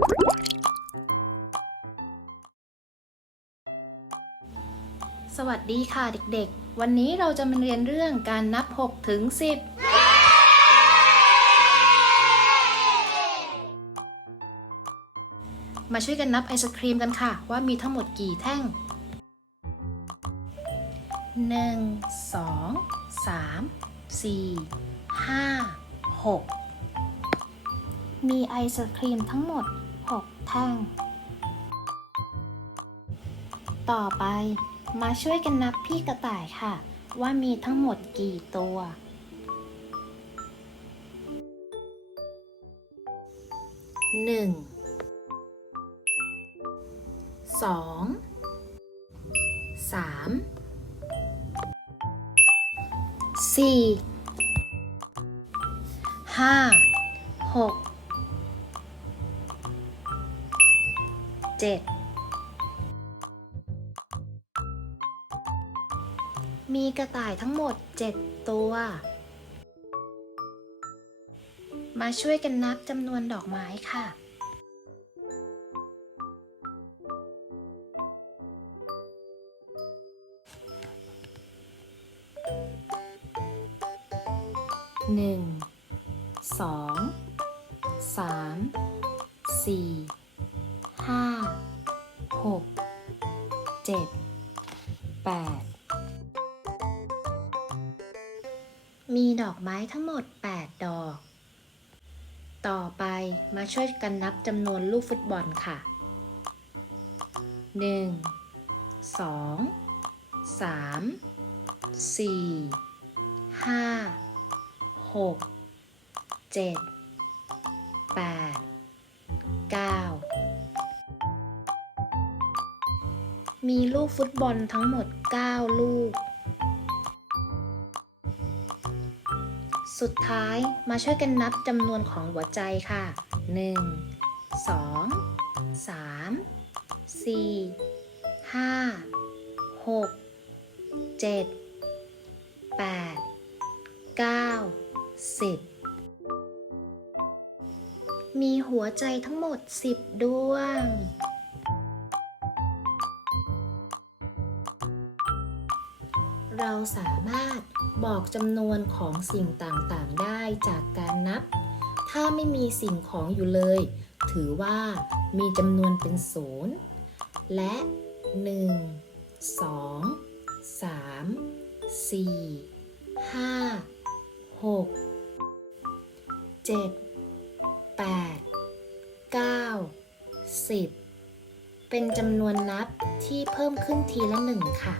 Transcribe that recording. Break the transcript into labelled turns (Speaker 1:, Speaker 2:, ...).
Speaker 1: สวัสดีค่ะเด็กๆ วันนี้เราจะมาเรียนเรื่องการนับ 6 ถึง 10 มาช่วยกันนับไอศครีมกันค่ะ ว่ามีทั้งหมดกี่แท่ง 1 2 3 4 5 6 มีไอศครีมทั้งหมด 6 แท่ง ต่อไปมาช่วยกันนับพี่กระต่ายค่ะ ว่ามีทั้งหมดกี่ตัว หนึ่ง สอง สาม สี่ ห้า หก เจ็ดมีกระต่ายทั้งหมด 7 ตัว มาช่วยกันนับจำนวนดอกไม้ค่ะหนึ่งสองสามสี่ ห้าหกเจ็ดแปดมีดอกไม้ทั้งหมด 8 ดอก ต่อไปมาช่วยกันนับจำนวนลูกฟุตบอลค่ะ 1 2 3 4 5 6 7 8 9 มีลูกฟุตบอลทั้งหมด 9 ลูก สุดท้ายมาช่วยกันนับจำนวนของหัวใจค่ะ 1 2 3 4 5 6 7 8 9 10 มีหัวใจทั้งหมด 10 ดวง เราสามารถบอกจำนวนของสิ่งต่างๆ ได้จากการนับ ถ้าไม่มีสิ่งของอยู่เลย ถือว่ามีจำนวนเป็นศูนย์และ 1 2 3 4 5 6 7 8 9 10เป็นจำนวนนับที่เพิ่มขึ้นทีละหนึ่งค่ะ